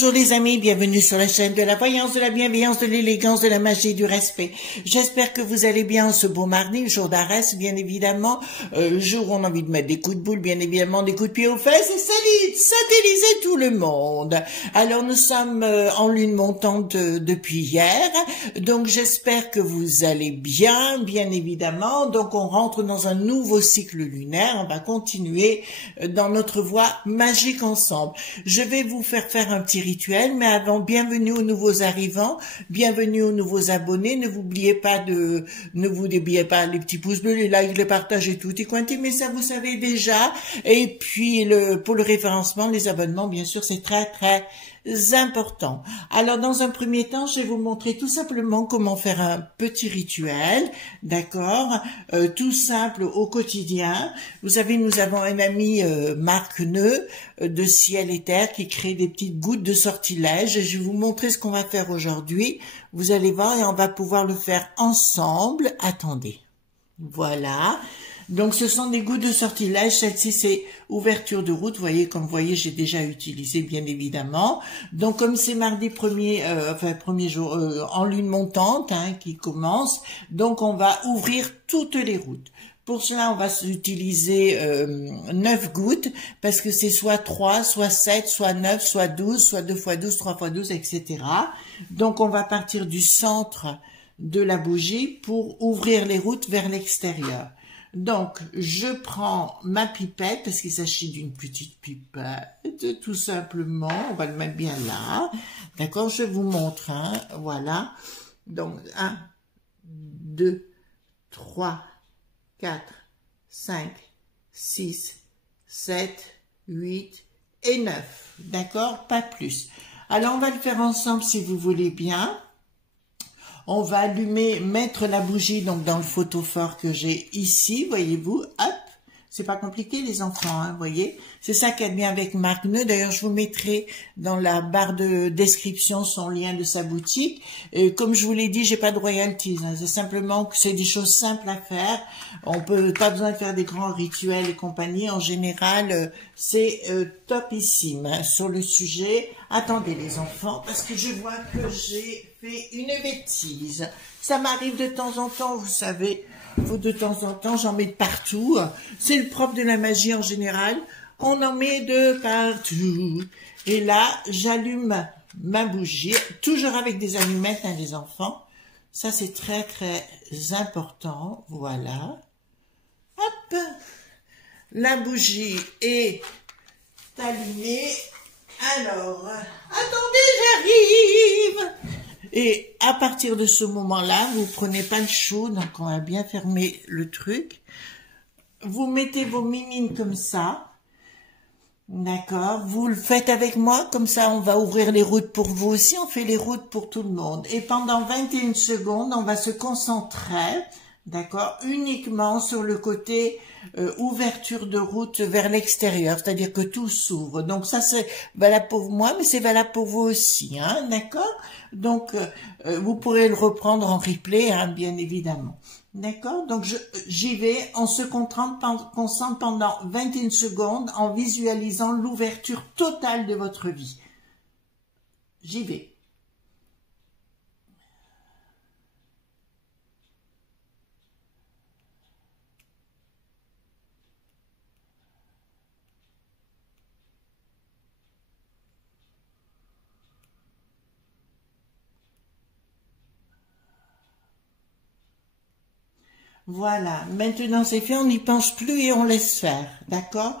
Bonjour les amis, bienvenue sur la chaîne de la voyance, de la bienveillance, de l'élégance, de la magie, du respect. J'espère que vous allez bien ce beau mardi, jour d'Arès, bien évidemment, jour où on a envie de mettre des coups de boule, bien évidemment, des coups de pied aux fesses et satelliser tout le monde. Alors nous sommes en lune montante depuis hier, donc j'espère que vous allez bien évidemment. Donc on rentre dans un nouveau cycle lunaire, on va continuer dans notre voie magique ensemble. Je vais vous faire un petit rituel, mais avant, bienvenue aux nouveaux arrivants, bienvenue aux nouveaux abonnés. Ne vous oubliez pas les petits pouces bleus, les likes, les partages et tout. Mais ça vous savez déjà. Et puis pour le référencement, les abonnements, bien sûr, c'est très important. Alors dans un premier temps, je vais vous montrer tout simplement comment faire un petit rituel, d'accord, tout simple au quotidien. Vous savez, nous avons un ami Marc Neu de Ciel et Terre qui crée des petites gouttes de sortilège. Je vais vous montrer ce qu'on va faire aujourd'hui. Vous allez voir et on va pouvoir le faire ensemble. Attendez, voilà. Donc, ce sont des gouttes de sortilège. Celle-ci, c'est ouverture de route. Vous voyez, comme vous voyez, j'ai déjà utilisé, bien évidemment. Donc, comme c'est mardi premier jour en lune montante qui commence, donc on va ouvrir toutes les routes. Pour cela, on va utiliser 9 gouttes, parce que c'est soit 3, soit 7, soit 9, soit 12, soit 2 x 12, 3 x 12, etc. Donc, on va partir du centre de la bougie pour ouvrir les routes vers l'extérieur. Donc, je prends ma pipette, parce qu'il s'agit d'une petite pipette, tout simplement. On va le mettre bien là. D'accord, je vous montre, voilà. Donc, 1, 2, 3, 4, 5, 6, 7, 8 et 9. D'accord, pas plus. Alors, on va le faire ensemble si vous voulez bien. On va mettre la bougie donc dans le photophore que j'ai ici, voyez-vous, hop, c'est pas compliqué les enfants, voyez, c'est ça qui est bien avec Marc Neu. D'ailleurs, je vous mettrai dans la barre de description son lien de sa boutique. Et comme je vous l'ai dit, j'ai pas de royalties, c'est simplement que c'est des choses simples à faire. On peut pas besoin de faire des grands rituels et compagnie. En général, c'est topissime sur le sujet. Attendez les enfants, parce que je vois que j'ai fait une bêtise. Ça m'arrive de temps en temps, vous savez. De temps en temps, j'en mets de partout. C'est le propre de la magie en général. On en met de partout. Et là, j'allume ma bougie, toujours avec des allumettes, les enfants. Ça, c'est très important. Voilà. Hop. La bougie est allumée. Alors, attendez, j'arrive. Et à partir de ce moment-là, vous prenez pas le chaud, donc on va bien fermer le truc. Vous mettez vos mimines comme ça. D'accord, vous le faites avec moi, comme ça on va ouvrir les routes pour vous aussi, on fait les routes pour tout le monde. Et pendant 21 secondes, on va se concentrer, d'accord, uniquement sur le côté ouverture de route vers l'extérieur, c'est-à-dire que tout s'ouvre. Donc ça c'est valable pour moi, mais c'est valable pour vous aussi, d'accord. Donc vous pourrez le reprendre en replay, bien évidemment. D'accord, donc j'y vais, on se concentre pendant 21 secondes en visualisant l'ouverture totale de votre vie. J'y vais. Voilà, maintenant c'est fait, on n'y pense plus et on laisse faire, d'accord?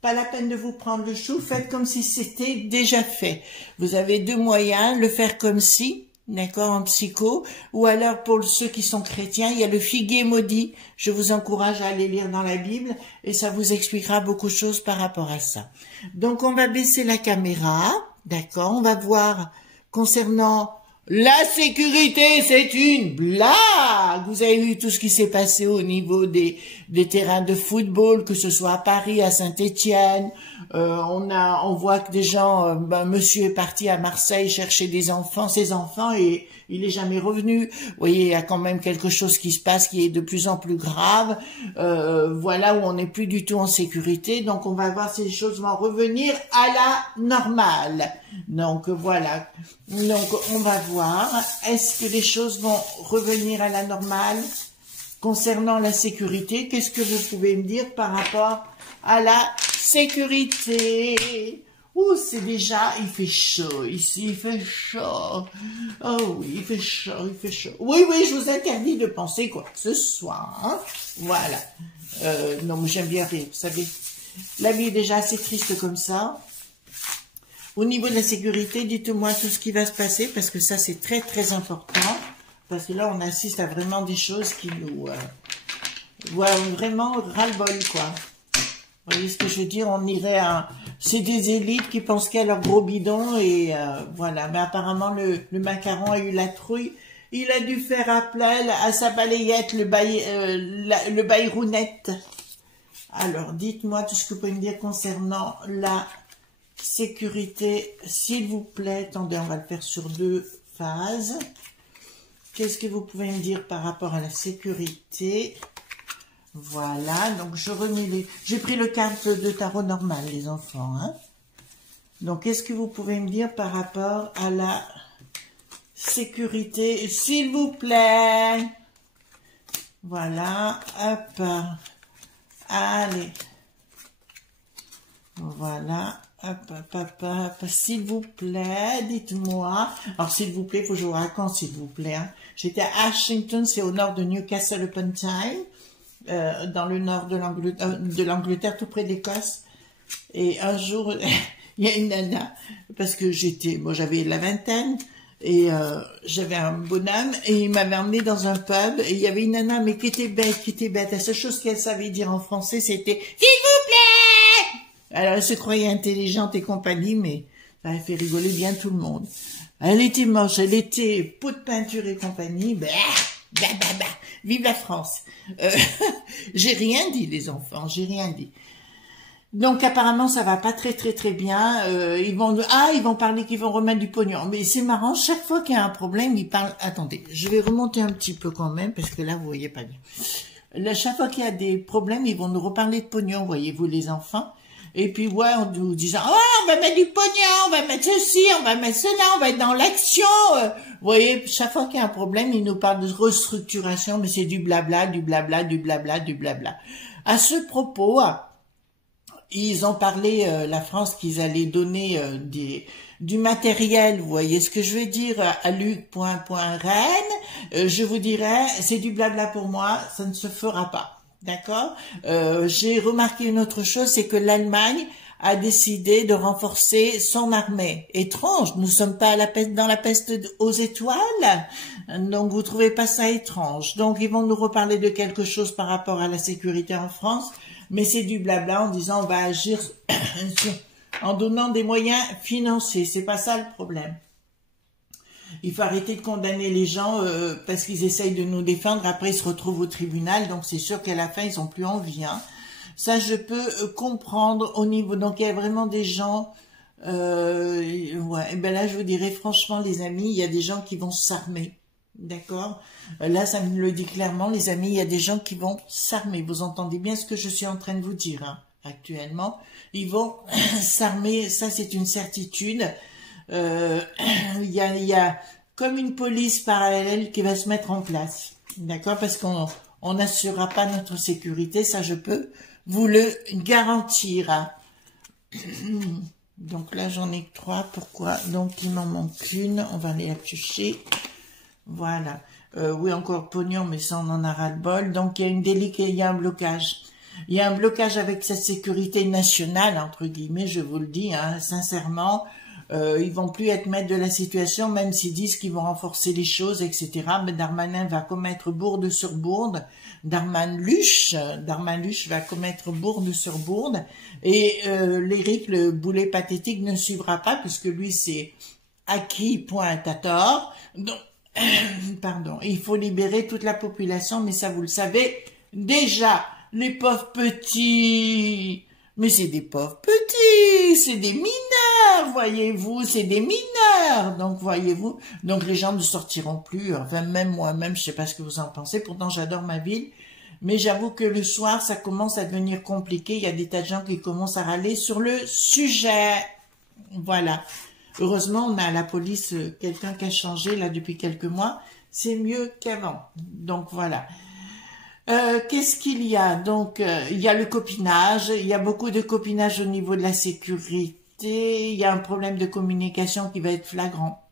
Pas la peine de vous prendre le chou, faites comme si c'était déjà fait. Vous avez deux moyens, le faire comme si, d'accord, en psycho, ou alors pour ceux qui sont chrétiens, il y a le figuier maudit. Je vous encourage à aller lire dans la Bible et ça vous expliquera beaucoup de choses par rapport à ça. Donc on va baisser la caméra, d'accord, on va voir concernant... La sécurité, c'est une blague. Vous avez vu tout ce qui s'est passé au niveau des terrains de football, que ce soit à Paris, à Saint-Étienne. On voit que des gens, monsieur est parti à Marseille chercher ses enfants, et il est jamais revenu. Vous voyez, il y a quand même quelque chose qui se passe qui est de plus en plus grave. Voilà où on n'est plus du tout en sécurité. Donc, on va voir si les choses vont revenir à la normale. Donc voilà. Donc on va voir. Est-ce que les choses vont revenir à la normale concernant la sécurité? Qu'est-ce que vous pouvez me dire par rapport à la sécurité? Ouh, c'est déjà, il fait chaud ici, il fait chaud. Oh oui, il fait chaud, il fait chaud. Oui, oui, je vous interdis de penser quoi que ce soit. Hein? Voilà. Non, mais j'aime bien rire, vous savez. La vie est déjà assez triste comme ça. Au niveau de la sécurité, dites-moi tout ce qui va se passer, parce que ça, c'est très, très important. Parce que là, on assiste à vraiment des choses qui nous... voilà, vraiment ras-le-bol, quoi. Vous voyez ce que je veux dire? On irait à... C'est des élites qui pensent qu'à leur gros bidon et voilà. Mais apparemment, le macaron a eu la trouille. Il a dû faire appel à sa balayette, le baïrounette. Alors, dites-moi tout ce que vous pouvez me dire concernant la sécurité, s'il vous plaît. Attendez, on va le faire sur 2 phases. Qu'est-ce que vous pouvez me dire par rapport à la sécurité? Voilà, donc je remets les... J'ai pris le carte de tarot normal, les enfants. Hein. Donc, qu'est-ce que vous pouvez me dire par rapport à la sécurité, s'il vous plaît? Voilà, hop. Allez. Voilà, hop, hop, hop, hop. S'il vous plaît, dites-moi. Alors, s'il vous plaît, il faut que je vous raconte, s'il vous plaît. Hein. J'étais à Ashington, c'est au nord de Newcastle upon Tyne. Dans le nord de l'Angleterre, tout près de l'Écosse. Et un jour, il y a une nana, parce que j'avais la vingtaine, et j'avais un bonhomme, et il m'avait emmené dans un pub, et il y avait une nana, mais qui était bête. La seule chose qu'elle savait dire en français, c'était « S'il vous plaît !» Alors, elle se croyait intelligente et compagnie, mais ça a fait rigoler bien tout le monde. Elle était moche, elle était peau de peinture et compagnie, vive la France. J'ai rien dit, les enfants, j'ai rien dit. Donc apparemment ça va pas très bien. Ils vont parler qu'ils vont remettre du pognon. Mais c'est marrant, chaque fois qu'il y a un problème, ils parlent. Attendez, je vais remonter un petit peu quand même parce que là vous voyez pas bien. Là, chaque fois qu'il y a des problèmes, ils vont nous reparler de pognon, voyez-vous les enfants. Et puis ouais, en nous disant on va mettre du pognon, on va mettre ceci, on va mettre cela, on va être dans l'action. Vous voyez, chaque fois qu'il y a un problème, ils nous parlent de restructuration, mais c'est du blabla, du blabla, du blabla, du blabla. À ce propos, ils ont parlé, la France, qu'ils allaient donner du matériel, vous voyez ce que je veux dire, à Luc.Rennes. Je vous dirais, c'est du blabla pour moi, ça ne se fera pas. D'accord. J'ai remarqué une autre chose, c'est que l'Allemagne a décidé de renforcer son armée. Étrange, nous sommes pas dans la peste aux étoiles, donc vous trouvez pas ça étrange. Donc ils vont nous reparler de quelque chose par rapport à la sécurité en France, mais c'est du blabla en disant on va agir en donnant des moyens financiers. C'est pas ça le problème. Il faut arrêter de condamner les gens parce qu'ils essayent de nous défendre. Après, ils se retrouvent au tribunal. Donc, c'est sûr qu'à la fin, ils n'ont plus envie. Hein. Ça, je peux comprendre au niveau... Donc, il y a vraiment des gens... ouais, et ben là, je vous dirais, franchement, les amis, il y a des gens qui vont s'armer. D'accord. Là, ça me le dit clairement, les amis, il y a des gens qui vont s'armer. Vous entendez bien ce que je suis en train de vous dire hein, actuellement. Ils vont s'armer. Ça, c'est une certitude. Il y a comme une police parallèle qui va se mettre en place, d'accord, parce qu'on n'assurera pas notre sécurité, ça je peux vous le garantir. Hein. Donc là j'en ai 3, pourquoi? Donc il m'en manque une, on va les afficher. Voilà. Oui, encore pognon, mais ça on en a ras-le-bol. Donc il y a un blocage. Il y a un blocage avec cette sécurité nationale, entre guillemets, je vous le dis, hein, sincèrement. Ils vont plus être maîtres de la situation, même s'ils disent qu'ils vont renforcer les choses, etc. Mais Darmanin va commettre bourde sur bourde. Darmaluche va commettre bourde sur bourde. Et l'Éric, le boulet pathétique, ne suivra pas, puisque lui, c'est acquis, point à tort. Donc, pardon, il faut libérer toute la population, mais ça, vous le savez déjà. Les pauvres petits... Mais c'est des pauvres petits, c'est des mineurs, voyez-vous, c'est des mineurs. Donc, voyez-vous, donc les gens ne sortiront plus. Enfin, même moi-même, je sais pas ce que vous en pensez. Pourtant, j'adore ma ville. Mais j'avoue que le soir, ça commence à devenir compliqué. Il y a des tas de gens qui commencent à râler sur le sujet. Voilà. Heureusement, on a à la police quelqu'un qui a changé là depuis quelques mois. C'est mieux qu'avant. Donc voilà. Qu'est-ce qu'il y a? Donc il y a le copinage. Il y a beaucoup de copinage au niveau de la sécurité. Il y a un problème de communication qui va être flagrant.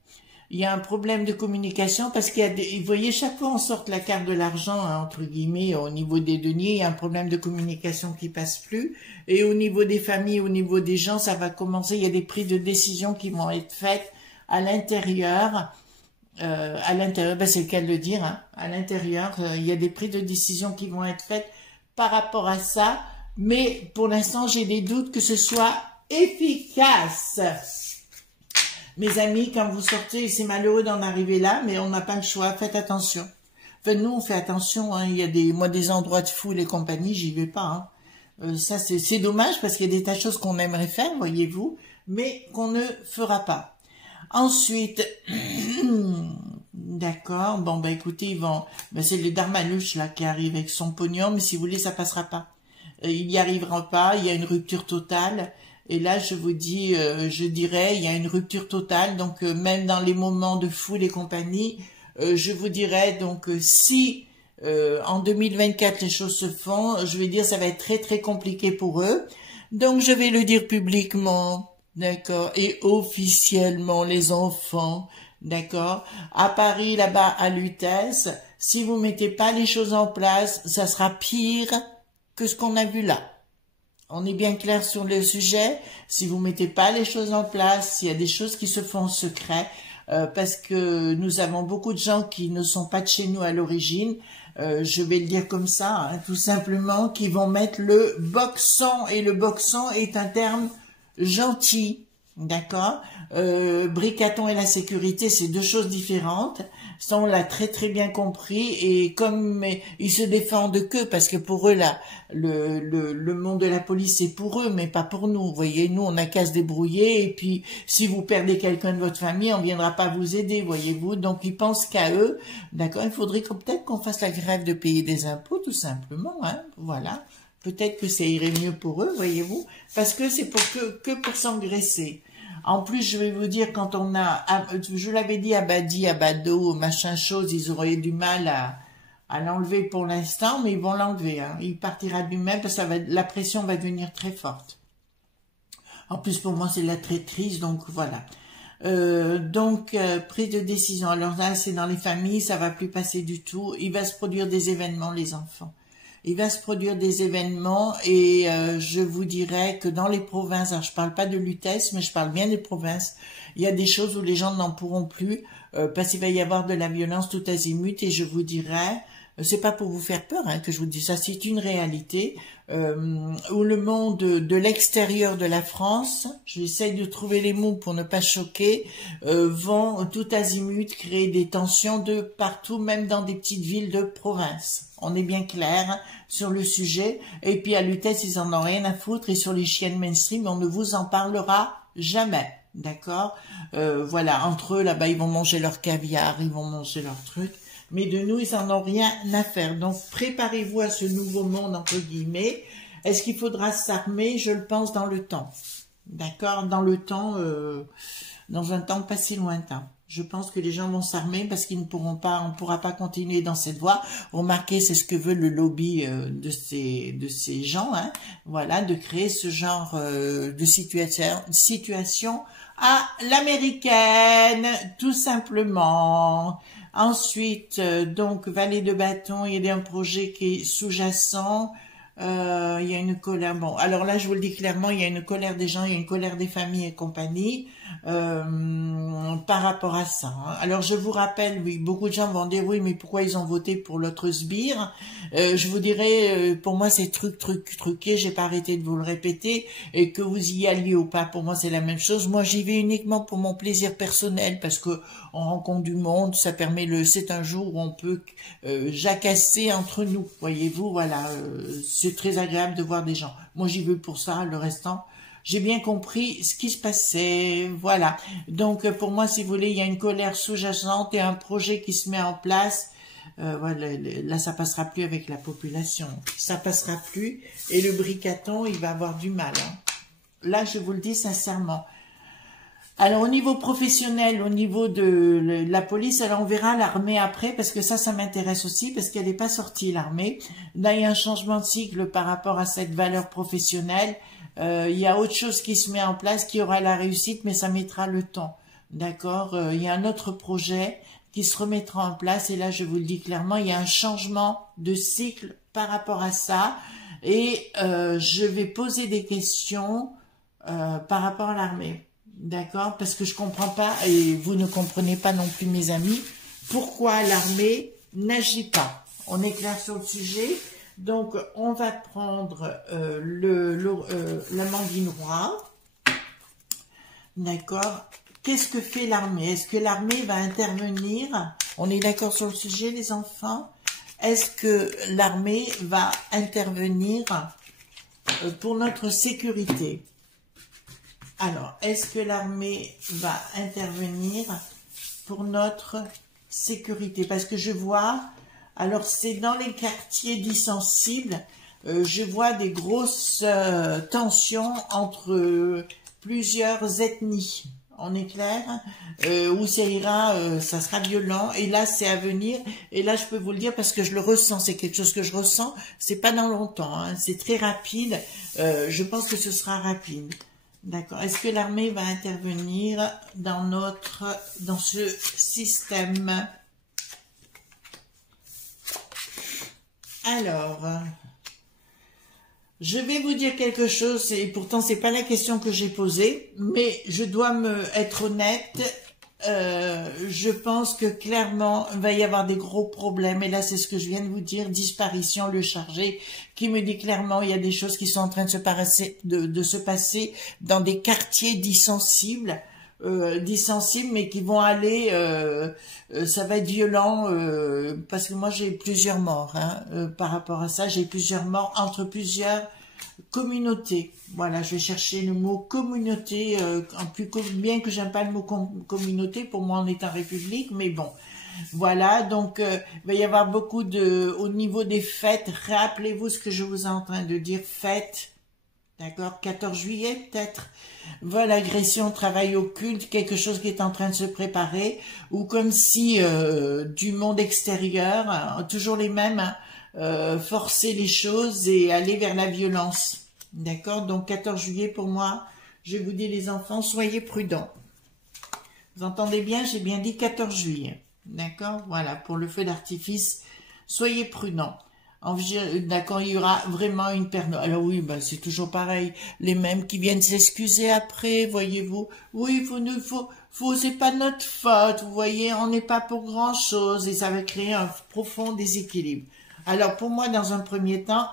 Il y a un problème de communication parce qu'il y a des, vous voyez, chaque fois on sort la carte de l'argent, hein, entre guillemets, au niveau des deniers, il y a un problème de communication qui passe plus. Et au niveau des familles, au niveau des gens, ça va commencer, il y a des prises de décision qui vont être faites à l'intérieur, ben c'est le cas de le dire, hein, à l'intérieur, il y a des prises de décision qui vont être faites par rapport à ça, mais pour l'instant, j'ai des doutes que ce soit efficace. Mes amis, quand vous sortez, c'est malheureux d'en arriver là, mais on n'a pas le choix. Faites attention. Enfin, nous, on fait attention. Hein. Il y a des endroits de foule et compagnie, j'y vais pas. Hein. Ça, c'est dommage parce qu'il y a des tas de choses qu'on aimerait faire, voyez-vous, mais qu'on ne fera pas. Ensuite, d'accord. Bon, bah écoutez, ils vont. Ben, c'est le Darmanouche là qui arrive avec son pognon, mais si vous voulez, ça passera pas. Il n'y arrivera pas. Il y a une rupture totale. Et là, je vous dis, je dirais, il y a une rupture totale. Donc, même dans les moments de foule et compagnie, je vous dirais, donc, si en 2024 les choses se font, je vais dire, ça va être très, très compliqué pour eux. Donc, je vais le dire publiquement, d'accord, et officiellement, les enfants, d'accord, à Paris, là-bas, à Lutèce, si vous mettez pas les choses en place, ça sera pire que ce qu'on a vu là. On est bien clair sur le sujet. Si vous mettez pas les choses en place, s'il y a des choses qui se font en secret, parce que nous avons beaucoup de gens qui ne sont pas de chez nous à l'origine, je vais le dire comme ça, hein, tout simplement, qui vont mettre le boxon, et le boxon est un terme gentil, d'accord. Bricaton et la sécurité, c'est deux choses différentes. Ça, on l'a très très bien compris, et comme ils se défendent que parce que pour eux là, le monde de la police c'est pour eux, mais pas pour nous. Vous voyez, nous on a qu'à se débrouiller, et puis si vous perdez quelqu'un de votre famille, on viendra pas vous aider, voyez-vous. Donc ils pensent qu'à eux, d'accord. Il faudrait peut-être qu'on fasse la grève de payer des impôts, tout simplement, hein. Voilà. Peut-être que ça irait mieux pour eux, voyez-vous, parce que c'est pour que pour s'engraisser. En plus, je vais vous dire, quand on a, je l'avais dit à Badi, à Bado, machin chose, ils auraient du mal à l'enlever pour l'instant, mais ils vont l'enlever. Hein. Il partira de lui-même parce que la pression va devenir très forte. En plus, pour moi, c'est de la traîtrise, donc voilà. Prise de décision. Alors là, c'est dans les familles, ça va plus passer du tout. Il va se produire des événements, les enfants. Il va se produire des événements, et je vous dirais que dans les provinces, alors je parle pas de Lutèce, mais je parle bien des provinces, il y a des choses où les gens n'en pourront plus, parce qu'il va y avoir de la violence tout azimut, et je vous dirais, c'est pas pour vous faire peur hein, que je vous dis ça, c'est une réalité, où le monde de l'extérieur de la France, j'essaye de trouver les mots pour ne pas choquer, vont tout azimut créer des tensions de partout, même dans des petites villes de province. On est bien clair sur le sujet. Et puis à Lutèce, ils en ont rien à foutre. Et sur les chiennes mainstream, on ne vous en parlera jamais. D'accord. Voilà, entre eux, là-bas, ils vont manger leur caviar, ils vont manger leur truc. Mais de nous, ils en ont rien à faire. Donc, préparez-vous à ce nouveau monde, entre guillemets. Est-ce qu'il faudra s'armer? Je le pense dans le temps. D'accord. Dans le temps, dans un temps pas si lointain. Je pense que les gens vont s'armer parce qu'ils ne pourront pas, on ne pourra pas continuer dans cette voie. Remarquez, c'est ce que veut le lobby de ces gens, hein. Voilà, de créer ce genre de situation à l'américaine, tout simplement. Ensuite, donc, Vallée de Bâton, il y a un projet qui est sous-jacent. Il y a une colère, bon, alors là je vous le dis clairement, il y a une colère des gens, il y a une colère des familles et compagnie par rapport à ça. Hein. Alors je vous rappelle, oui, beaucoup de gens vont dire oui, mais pourquoi ils ont voté pour l'autre sbire? Je vous dirais, pour moi c'est truqué, j'ai pas arrêté de vous le répéter, et que vous y alliez ou pas, pour moi c'est la même chose. Moi j'y vais uniquement pour mon plaisir personnel, parce que on rencontre du monde, ça permet c'est un jour où on peut jacasser entre nous, voyez-vous, voilà, c'est très agréable de voir des gens. Moi, j'y vais pour ça, le restant, j'ai bien compris ce qui se passait, voilà. Donc, pour moi, si vous voulez, il y a une colère sous-jacente et un projet qui se met en place. Voilà, là, ça passera plus avec la population. Ça passera plus, et le bricaton, il va avoir du mal. Hein. Là, je vous le dis sincèrement. Alors au niveau professionnel, au niveau de la police, alors on verra l'armée après, parce que ça m'intéresse aussi, parce qu'elle n'est pas sortie l'armée. Là, il y a un changement de cycle par rapport à cette valeur professionnelle. Il y a autre chose qui se met en place, qui aura la réussite, mais ça mettra le temps. D'accord. Il y a un autre projet qui se remettra en place, et là, je vous le dis clairement, il y a un changement de cycle par rapport à ça, et je vais poser des questions par rapport à l'armée. D'accord, parce que je comprends pas, et vous ne comprenez pas non plus mes amis, pourquoi l'armée n'agit pas. On est clair sur le sujet, donc on va prendre l'amandine roi. D'accord, qu'est-ce que fait l'armée? Est-ce que l'armée va intervenir? On est d'accord sur le sujet, les enfants? Est-ce que l'armée va intervenir pour notre sécurité? Alors, est-ce que l'armée va intervenir pour notre sécurité? Parce que je vois, alors c'est dans les quartiers dits sensibles, je vois des grosses tensions entre plusieurs ethnies. On est clair? Où ça ira, ça sera violent. Et là, c'est à venir. Et là, je peux vous le dire parce que je le ressens. C'est quelque chose que je ressens. C'est pas dans longtemps. Hein, c'est très rapide. Je pense que ce sera rapide. D'accord. Est-ce que l'armée va intervenir dans ce système? Alors, je vais vous dire quelque chose, et pourtant c'est pas la question que j'ai posée, mais je dois être honnête. Je pense que clairement il va y avoir des gros problèmes, et là c'est ce que je viens de vous dire, disparition, le chargé qui me dit clairement il y a des choses qui sont en train de se passer dans des quartiers dits sensibles, mais qui vont aller, ça va être violent, parce que moi j'ai plusieurs morts, hein, par rapport à ça, j'ai plusieurs morts entre plusieurs communauté. Voilà, je vais chercher le mot communauté, bien que j'aime pas le mot communauté, pour moi on est en république, mais bon. Voilà, donc il va y avoir beaucoup au niveau des fêtes, rappelez-vous ce que je vous ai en train de dire, fêtes, d'accord, 14 juillet peut-être, voilà, agression, travail occulte, quelque chose qui est en train de se préparer, ou comme si du monde extérieur, toujours les mêmes, hein, forcer les choses et aller vers la violence. D'accord? Donc 14 juillet pour moi, je vous dis les enfants, soyez prudents. Vous entendez bien? J'ai bien dit 14 juillet. D'accord? Voilà, pour le feu d'artifice, soyez prudents. D'accord, il y aura vraiment une perte. Alors oui, ben c'est toujours pareil. Les mêmes qui viennent s'excuser après, voyez-vous. Oui, c'est pas notre faute, vous voyez, on n'est pas pour grand chose, et ça va créer un profond déséquilibre. Alors pour moi, dans un premier temps,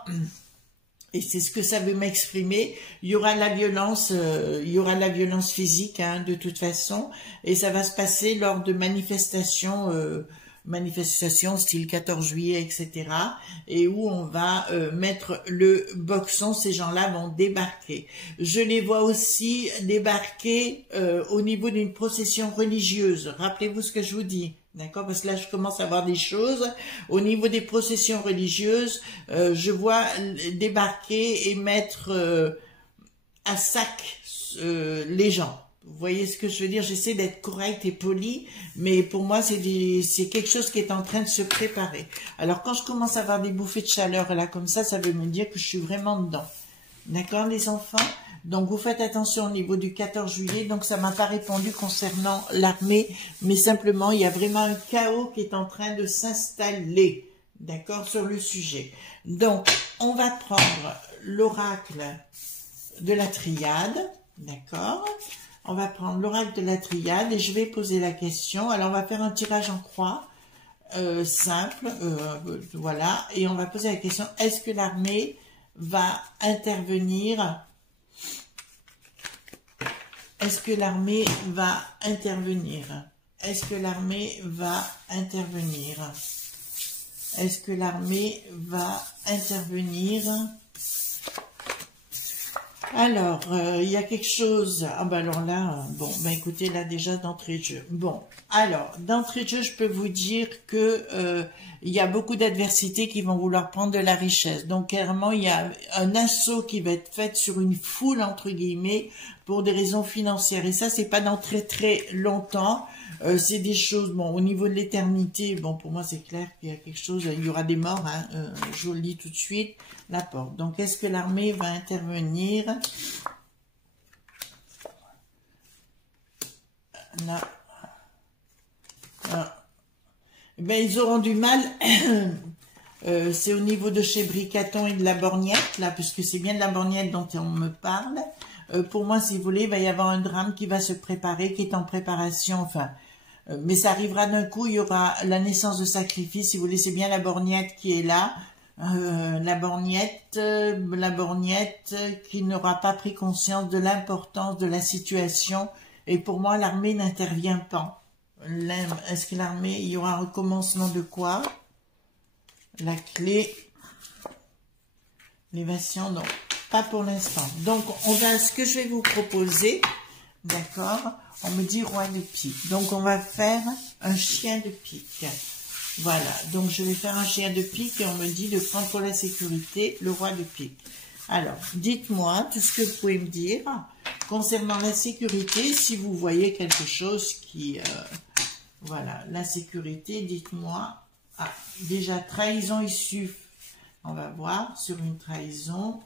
et c'est ce que ça veut m'exprimer, il y aura la violence physique, hein, de toute façon, et ça va se passer lors de manifestations style 14 juillet, etc., et où on va mettre le boxon. Ces gens-là vont débarquer. Je les vois aussi débarquer au niveau d'une procession religieuse. Rappelez-vous ce que je vous dis. D'accord, parce que là, je commence à voir des choses. Au niveau des processions religieuses, je vois débarquer et mettre à sac les gens. Vous voyez ce que je veux dire? J'essaie d'être correcte et polie, mais pour moi, c'est quelque chose qui est en train de se préparer. Alors, quand je commence à avoir des bouffées de chaleur, là, comme ça veut me dire que je suis vraiment dedans. D'accord, les enfants? Donc, vous faites attention au niveau du 14 juillet. Donc, ça m'a pas répondu concernant l'armée, mais simplement, il y a vraiment un chaos qui est en train de s'installer. D'accord, sur le sujet. Donc, on va prendre l'oracle de la triade. D'accord? On va prendre l'oracle de la triade et je vais poser la question. Alors, on va faire un tirage en croix simple. Voilà. Et on va poser la question, est-ce que l'armée va intervenir? Est-ce que l'armée va intervenir? Est-ce que l'armée va intervenir? Est-ce que l'armée va intervenir? Alors, il y a quelque chose... Ah ben alors là, bon, ben écoutez, là déjà d'entrée de jeu. Bon, alors, d'entrée de jeu, je peux vous dire que il y a beaucoup d'adversités qui vont vouloir prendre de la richesse. Donc, clairement, il y a un assaut qui va être fait sur une foule, entre guillemets, pour des raisons financières. Et ça, c'est pas dans très très longtemps. C'est des choses, bon, au niveau de l'éternité, bon, pour moi, c'est clair qu'il y a quelque chose, il y aura des morts, hein, je vous le dis tout de suite, la porte. Donc, est-ce que l'armée va intervenir? Là. Ah. Ben, ils auront du mal, c'est au niveau de chez Bricaton et de la Borgnette, là, puisque c'est bien de la Borgnette dont on me parle. Pour moi, si vous voulez, il va y avoir un drame qui va se préparer, qui est en préparation, enfin... mais ça arrivera d'un coup, il y aura la naissance de sacrifice, si vous voulez, c'est bien la Borgnette qui est là, la Borgnette qui n'aura pas pris conscience de l'importance de la situation, et pour moi, l'armée n'intervient pas. Est-ce que l'armée, il y aura un recommencement de quoi? La clé, l'évasion, non, pas pour l'instant. Donc, ce que je vais vous proposer, d'accord? On me dit roi de pique. Donc, on va faire un chien de pique. Voilà. Donc, je vais faire un chien de pique et on me dit de prendre pour la sécurité le roi de pique. Alors, dites-moi tout ce que vous pouvez me dire concernant la sécurité. Si vous voyez quelque chose qui... voilà. La sécurité, dites-moi. Ah, déjà, trahison issue. On va voir sur une trahison.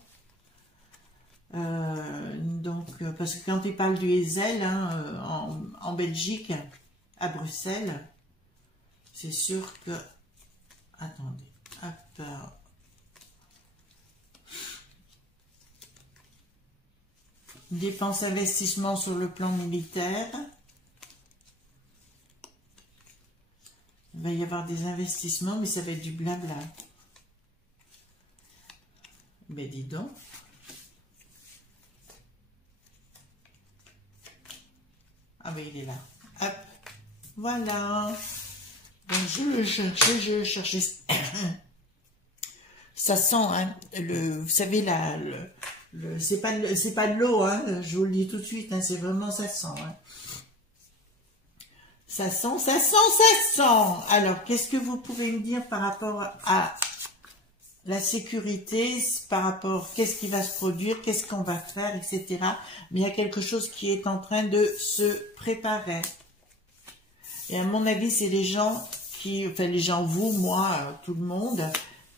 Parce que quand il parle du Ezel, hein, en Belgique, à Bruxelles, c'est sûr que... Attendez, hop. Dépenses, investissement sur le plan militaire. Il va y avoir des investissements, mais ça va être du blabla. Mais dis donc. Ah ben il est là. Hop. Voilà. Donc je le cherchais. Ça sent, hein, vous savez, c'est pas de l'eau, hein, je vous le dis tout de suite, hein, c'est vraiment, ça sent, hein. Ça sent, ça sent, ça sent. Alors, qu'est-ce que vous pouvez me dire par rapport à la sécurité, par rapport, qu'est-ce qui va se produire, qu'est-ce qu'on va faire, etc. Mais il y a quelque chose qui est en train de se préparer. Et à mon avis, c'est les gens qui, enfin les gens, vous, moi, tout le monde,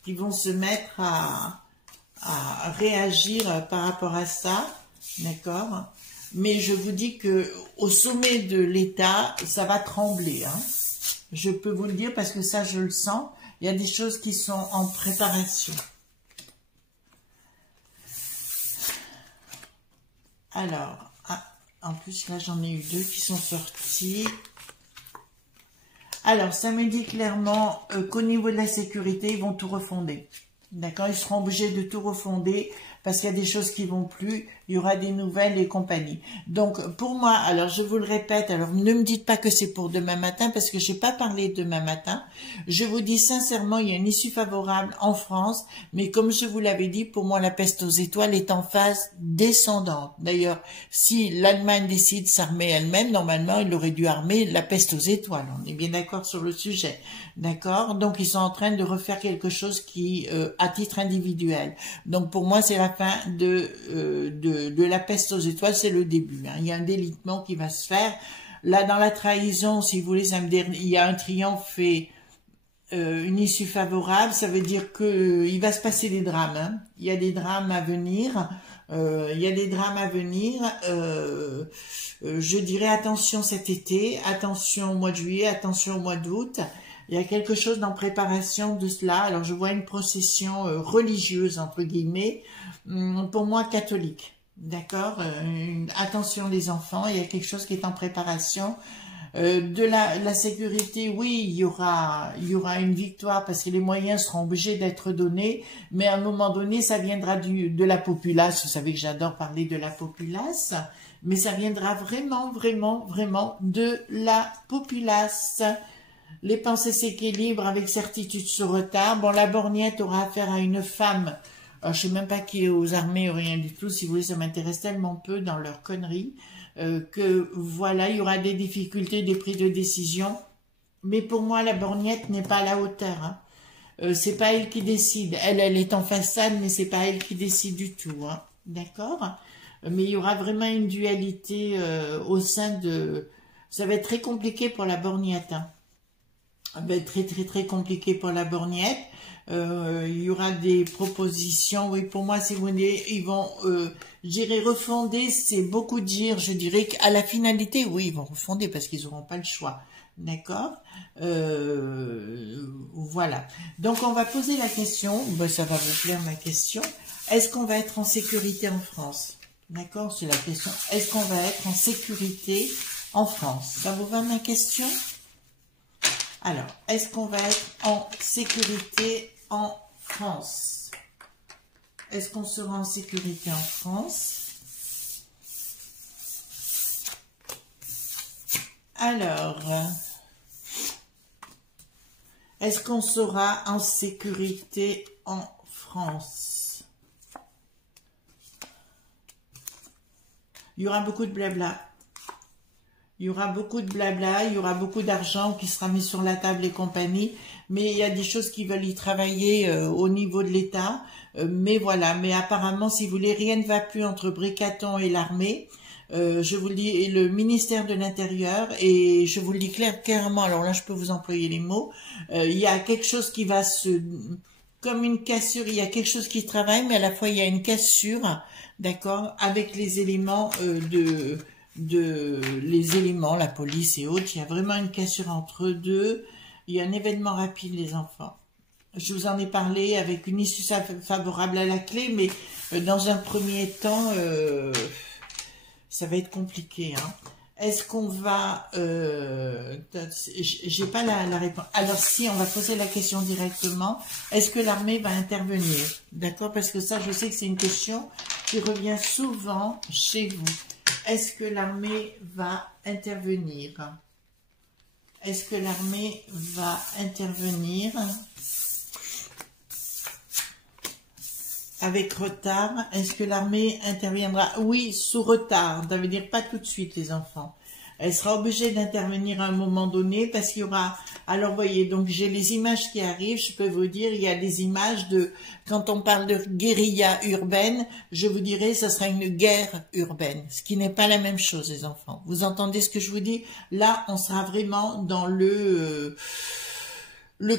qui vont se mettre à réagir par rapport à ça, d'accord? Mais je vous dis que au sommet de l'État, ça va trembler, hein. Je peux vous le dire parce que ça, je le sens. Il y a des choses qui sont en préparation. Alors, en plus, là, j'en ai eu deux qui sont sortis. Alors, ça me dit clairement qu'au niveau de la sécurité, ils vont tout refonder. D'accord? Ils seront obligés de tout refonder parce qu'il y a des choses qui vont plus, il y aura des nouvelles et compagnie. Donc, pour moi, alors je vous le répète, alors ne me dites pas que c'est pour demain matin parce que je n'ai pas parlé demain matin. Je vous dis sincèrement, il y a une issue favorable en France, mais comme je vous l'avais dit, pour moi, la peste aux étoiles est en phase descendante. D'ailleurs, si l'Allemagne décide de s'armer elle-même, normalement, il aurait dû armer la peste aux étoiles. On est bien d'accord sur le sujet. D'accord? Donc, ils sont en train de refaire quelque chose qui, à titre individuel. Donc, pour moi, c'est la fin de la peste aux étoiles, c'est le début. Hein. Il y a un délitement qui va se faire. Là, dans la trahison, si vous voulez, il y a un triomphe et une issue favorable. Ça veut dire que il va se passer des drames. Hein. Il y a des drames à venir. Il y a des drames à venir. Je dirais attention cet été, attention au mois de juillet, attention au mois d'août. Il y a quelque chose en préparation de cela. Alors, je vois une procession religieuse, entre guillemets, pour moi catholique. D'accord? Attention les enfants, il y a quelque chose qui est en préparation. De la sécurité, oui, il y aura une victoire parce que les moyens seront obligés d'être donnés, mais à un moment donné, ça viendra de la populace. Vous savez que j'adore parler de la populace, mais ça viendra vraiment, vraiment, vraiment de la populace. Les pensées s'équilibrent avec certitude sur retard. Bon, la borgnette aura affaire à une femme Alors, je sais même pas qui est aux armées ou rien du tout. Si vous voulez, ça m'intéresse tellement peu dans leurs conneries que voilà, il y aura des difficultés, des prises de décision. Mais pour moi, la borgnette n'est pas à la hauteur. Hein. C'est pas elle qui décide. Elle est en façade, mais c'est pas elle qui décide du tout. Hein. D'accord? Mais il y aura vraiment une dualité au sein de... Ça va être très compliqué pour la borgnette. Hein. Ça va être très très très compliqué pour la borgnette. Il y aura des propositions. Oui, pour moi, si vous voulez, ils vont, je dirais, refonder. C'est beaucoup dire. Je dirais qu'à la finalité, oui, ils vont refonder parce qu'ils n'auront pas le choix. D'accord, voilà. Donc, on va poser la question. Ben, ça va vous plaire ma question. Est-ce qu'on va être en sécurité en France? D'accord, c'est la question. Est-ce qu'on va être en sécurité en France? Ça vous va ma question? Alors, est-ce qu'on va être en sécurité en France? Est-ce qu'on sera en sécurité en France? Alors, est-ce qu'on sera en sécurité en France? Il y aura beaucoup de blabla. Il y aura beaucoup de blabla, il y aura beaucoup d'argent qui sera mis sur la table et compagnie, mais il y a des choses qui veulent y travailler au niveau de l'État. Mais voilà, mais apparemment, si vous voulez, rien ne va plus entre Bricaton et l'armée. Je vous le dis, et le ministère de l'Intérieur, et je vous le dis clairement, alors là, je peux vous employer les mots, il y a quelque chose qui va comme une cassure, il y a quelque chose qui travaille, mais à la fois, il y a une cassure, d'accord, avec les éléments les éléments, la police et autres, il y a vraiment une cassure entre eux deux. Il y a un événement rapide, les enfants. Je vous en ai parlé avec une issue favorable à la clé, mais dans un premier temps, ça va être compliqué. Hein. Est-ce qu'on va... j'ai pas la réponse. Alors si, on va poser la question directement. Est-ce que l'armée va intervenir? D'accord? Parce que ça, je sais que c'est une question qui revient souvent chez vous. Est-ce que l'armée va intervenir? Est-ce que l'armée va intervenir avec retard? Est-ce que l'armée interviendra? Oui, sous retard. Ça veut dire pas tout de suite, les enfants. Elle sera obligée d'intervenir à un moment donné parce qu'il y aura... Alors, vous voyez, donc j'ai les images qui arrivent. Je peux vous dire, il y a des images de... Quand on parle de guérilla urbaine, je vous dirais, ce sera une guerre urbaine. Ce qui n'est pas la même chose, les enfants. Vous entendez ce que je vous dis? Là, on sera vraiment dans le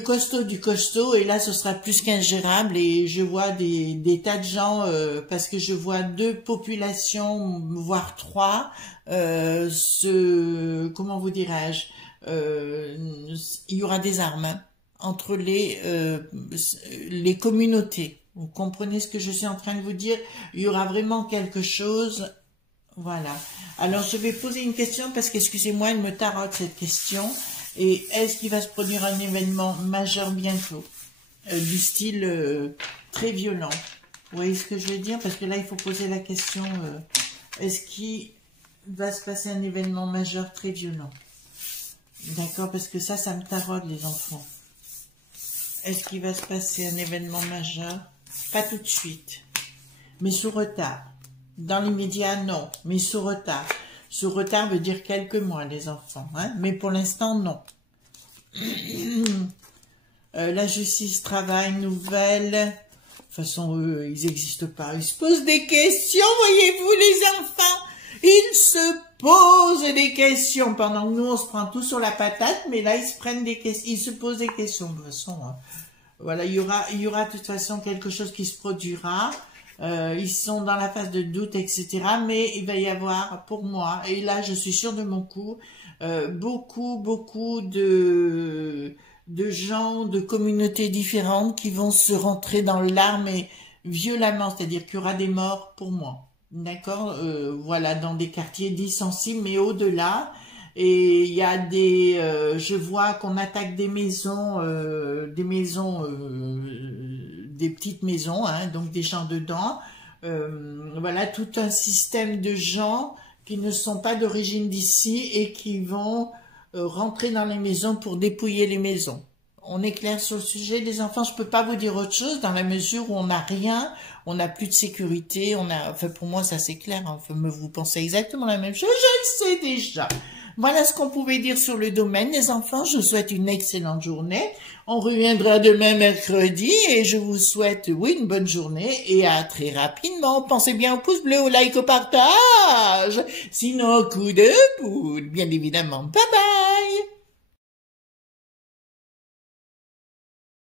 costaud du costaud, et là ce sera plus qu'ingérable, et je vois des tas de gens, parce que je vois 2 populations, voire 3, comment vous dirais-je, il y aura des armes hein, entre les communautés. Vous comprenez ce que je suis en train de vous dire? Il y aura vraiment quelque chose. Voilà. Alors je vais poser une question parce qu'excusez-moi, elle me tarote cette question. Et est-ce qu'il va se produire un événement majeur bientôt, du style très violent? Vous voyez ce que je veux dire? Parce que là, il faut poser la question, est-ce qu'il va se passer un événement majeur très violent? D'accord? Parce que ça me taraude, les enfants. Est-ce qu'il va se passer un événement majeur? Pas tout de suite, mais sous retard. Dans l'immédiat, non, mais sous retard. Sous retard veut dire quelques mois, les enfants. Hein, mais pour l'instant, non. La justice, travail, nouvelles. De toute façon, eux, ils n'existent pas. Ils se posent des questions, voyez-vous, les enfants. Ils se posent des questions. Pendant que nous, on se prend tout sur la patate. Mais là, ils se prennent des questions. Ils se posent des questions. De toute façon, hein, voilà, il y aura de toute façon quelque chose qui se produira. Ils sont dans la phase de doute, etc. Mais il va y avoir, pour moi, et là je suis sûre de mon coup, beaucoup de gens, de communautés différentes qui vont se rentrer dans l'armée violemment, c'est-à-dire qu'il y aura des morts pour moi. D'accord, voilà, dans des quartiers dits sensibles, mais au-delà. Et il y a je vois qu'on attaque des maisons, des petites maisons, hein, donc des gens dedans. Voilà, tout un système de gens qui ne sont pas d'origine d'ici et qui vont rentrer dans les maisons pour dépouiller les maisons. On est clair sur le sujet des enfants. Je peux pas vous dire autre chose dans la mesure où on n'a rien, on n'a plus de sécurité, enfin pour moi ça c'est clair. Enfin, vous pensez exactement la même chose. Je le sais déjà. Voilà ce qu'on pouvait dire sur le domaine des enfants. Je vous souhaite une excellente journée. On reviendra demain mercredi et je vous souhaite, oui, une bonne journée et à très rapidement. Pensez bien au pouce bleu, au like, au partage. Sinon, coup de poule, bien évidemment. Bye bye!